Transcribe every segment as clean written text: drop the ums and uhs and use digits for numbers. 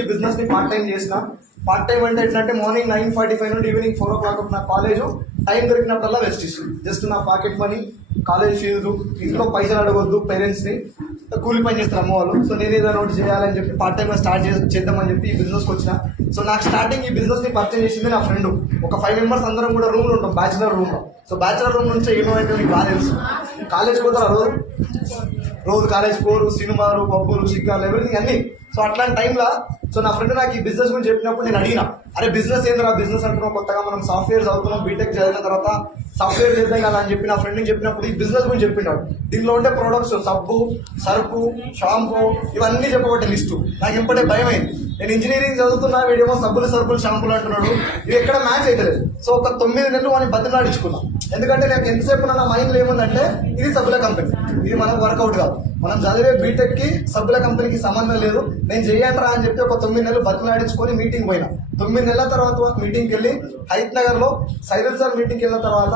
ఈ బిజినెస్ ని part time చేసిన. పార్ట్ టైం అంటే ఎట్లంటే మార్నింగ్ 9:45 నుండి ఈవినింగ్ 4 o'clock నా కాలేజ్. టైం దొరికినప్పుడల్లా వెస్టిస్. జస్ట్ నా పాకెట్ మనీ, కాలేజ్ ఫీజు, ఇంట్లో పైసలు అడగొద్దు పేరెంట్స్ ని, కూలి పని చేస్తారు అమ్మ వాళ్ళు. సో నేను ఏదైనా ఒకటి చేయాలని చెప్పి పార్ట్ టైం స్టార్ట్ చేద్దామని చెప్పి ఈ బిజినెస్కి వచ్చిన. సో నాకు స్టార్టింగ్ ఈ బిజినెస్ ని పరిచయం చేసింది నా ఫ్రెండ్. ఒక 5 members అందరం కూడా రూమ్ లో ఉంటాం, బ్యాచులర్ రూమ్ లో. సో బ్యాచులర్ రూమ్ నుంచి ఏమో అయితే మీకు బాగా తెలుసు, కాలేజ్ పోతారు రోజు కాలేజ్ పోరు, సినిమాలు, పబ్బులు, షికార్లు, ఎవ్రీథింగ్ అన్ని. సో అట్లాంటి టైంలో సో నా ఫ్రెండ్ నాకు ఈ బిజినెస్ గురించి చెప్పినప్పుడు నేను అడిగిన, అరే బిజినెస్ ఏందిరా, బిజినెస్ అంటున్నాం, కొత్తగా మనం సాఫ్ట్వేర్ చదువుతున్నాం, బీటెక్ చదివిన తర్వాత సాఫ్ట్వేర్ చేద్దాం కదా అని చెప్పి నా ఫ్రెండ్కి చెప్పినప్పుడు ఈ బిజినెస్ గురించి చెప్పినాడు. దీనిలో ఉండే ప్రొడక్ట్స్ సబ్బు, సరుపు, షాంపూ ఇవన్నీ చెప్పబట్టే లిస్టు. నాకు ఇంపటే భయం అయింది. నేను ఇంజనీరింగ్ చదువుతున్నా, వీడేమో సబ్బులు, సరుపులు, షాంపులు అంటున్నాడు, ఇవి ఎక్కడ మ్యాచ్ అవుతలేదు. సో ఒక 9 నెలలు అని బతిలాడించుకున్నా. ఎందుకంటే నాకు ఎంతసేపు నా మైండ్లో ఏముందంటే ఇది సబ్బుల కంపెనీ, ఇది మనకు వర్కౌట్ కాదు, మనం చదివే బీటెక్ కి సబ్బుల కంపెనీకి సంబంధం లేదు, నేను చెయ్యంట్రా అని చెప్పి ఒక 9 నెలలు బతిలాడించుకొని మీటింగ్ పోయినా. 9 నెలల తర్వాత మీటింగ్కి వెళ్ళి హైత్ నగర్ లో సైరల్ సార్ మీటింగ్కి వెళ్ళిన తర్వాత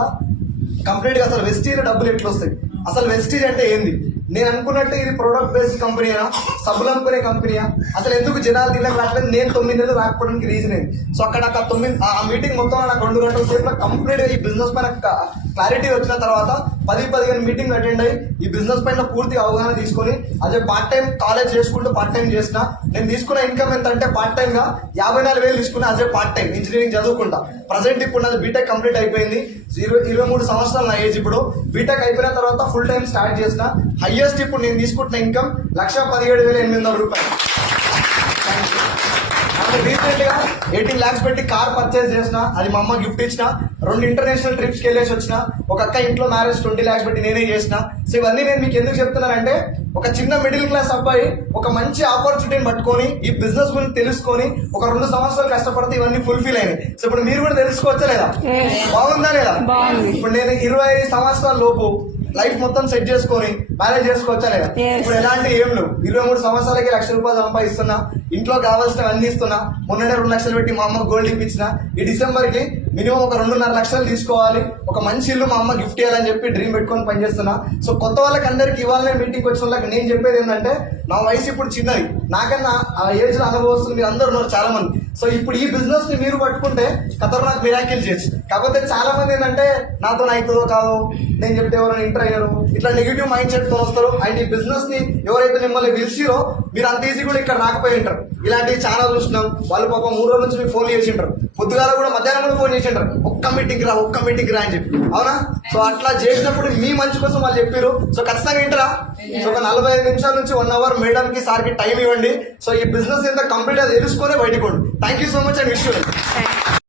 కంప్లీట్ గా అసలు వెస్టీజ్ డబ్బులు ఎట్లా వస్తాయి, అసలు వెస్టీజ్ అంటే ఏంది, నేను అనుకున్నట్టు ఇది ప్రొడక్ట్ బేస్డ్ కంపెనీనా, సబ్బులు అమ్ముకునే కంపెనీయా, అసలు ఎందుకు జనాలు దీనికి రావట్లేదు, నేను 9 నెలలు రాకపోవడానికి రీజన్ ఏంది. సో అక్కడ నాకు ఆ మీటింగ్ మొత్తం నాకు 2 గంటల సేపు కంప్లీట్ గా ఈ బిజినెస్ పైన క్లారిటీ వచ్చిన తర్వాత 10-15 మీటింగ్ అటెండ్ అయ్యి ఈ బిజినెస్ పైన పూర్తిగా అవగాహన తీసుకొని అదే పార్ట్ టైం కాలేజ్ చేసుకుంటూ పార్ట్ టైం చేసిన. నేను తీసుకున్న ఇన్కమ్ ఎంత అంటే పార్ట్ టైం గా 54,000 తీసుకున్నా అదే పార్ట్ టైం ఇంజనీరింగ్ చదువుకుంటా. ప్రజెంట్ ఇప్పుడు నాది బీటెక్ కంప్లీట్ అయిపోయింది, 23 సంవత్సరాలు నా ఏజ్. ఇప్పుడు బీటెక్ అయిపోయిన తర్వాత ఫుల్ టైం స్టార్ట్ చేసిన. హైయెస్ట్ ఇప్పుడు నేను తీసుకుంటున్న ఇన్కమ్ 1,17,800 రూపాయలు. రీసెంట్ గా 18 lakhs పెట్టి కార్ పర్చేస్ చేసిన, అది మా అమ్మ గిఫ్ట్ ఇచ్చిన. 2 ఇంటర్నేషనల్ ట్రిప్స్ కి వెళ్ళేసి వచ్చిన. ఒక అక్క ఇంట్లో మ్యారేజ్ 20 lakhs పెట్టి నేనే చేసిన. సో ఇవన్నీ నేను మీకు ఎందుకు చెప్తున్నానంటే, ఒక చిన్న మిడిల్ క్లాస్ అబ్బాయి ఒక మంచి ఆపర్చునిటీని పట్టుకొని ఈ బిజినెస్ గురించి తెలుసుకొని ఒక 2 సంవత్సరాలు కష్టపడితే ఇవన్నీ ఫుల్ఫిల్ అయినాయి. సో ఇప్పుడు మీరు కూడా తెలుసుకోవచ్చా లేదా, బాగుందా లేదా? ఇప్పుడు నేను 25 సంవత్సరాల లోపు లైఫ్ మొత్తం సెట్ చేసుకొని మ్యారేజ్ చేసుకోవచ్చా లేదా? ఇప్పుడు ఎలాంటి ఏం లేవు. 23 సంవత్సరాలకి 1,00,000 రూపాయలు సంపాదిస్తున్నా, ఇంట్లో కావాల్సినవి అన్ని ఇస్తున్నా. మొన్ననే 2 లక్షలు పెట్టి మా అమ్మ గోల్డ్ ఇప్పించిన. ఈ డిసెంబర్ కి మినిమం ఒక 2.5 లక్షలు తీసుకోవాలి, ఒక మంచి ఇల్లు మా అమ్మ గిఫ్ట్ ఇవ్వాలని చెప్పి డ్రీమ్ పెట్టుకొని పనిచేస్తున్నా. సో కొత్త వాళ్ళకి అందరికి ఇవాళ మీటింగ్ వచ్చిన వాళ్ళకి నేను చెప్పేది ఏంటంటే, నా వయసు ఇప్పుడు చిన్నది, నాకన్నా ఆ ఏజ్ లో అనుభవిస్తుంది మీరు అందరు ఉన్నారు చాలా మంది. సో ఇప్పుడు ఈ బిజినెస్ ని మీరు పట్టుకుంటే ఖతర్నాక్ మిరాకిల్ చేయొచ్చు. కాకపోతే చాలా మంది ఏంటంటే నాతో అవుతుందో కాదు, నేను చెప్తే ఎవరైనా ఇంటర్ అయ్యారు, ఇట్లా నెగిటివ్ మైండ్ సెట్ తో వస్తారు. అండ్ ఈ బిజినెస్ ని ఎవరైతే మిమ్మల్ని పిలిచిరో మీరు అంత ఈజీ కూడా ఇక్కడ రాకపోయి ఉంటారు. ఇలాంటివి చాలా చూసినాం. వాళ్ళు పాపం 3 రోజుల నుంచి మీకు ఫోన్ చేసి ఉంటారు, పొద్దుగాల కూడా మధ్యాహ్నం కూడా ఫోన్ చేసి ఉంటారు, ఒక్క మీటింగ్ రా అని చెప్పి, అవునా? సో అట్లా చేసినప్పుడు మీ మంచి కోసం వాళ్ళు చెప్పారు. సో ఖచ్చితంగా ఇంటరా. సో ఒక 45 నిమిషాల నుంచి 1 hour మేడం కి సార్కి టైం ఇవ్వండి. సో ఈ బిజినెస్ ఎంత కంప్లీట్ గా తెలుసుకొని బయటకోండి. Thank you so much and wish you.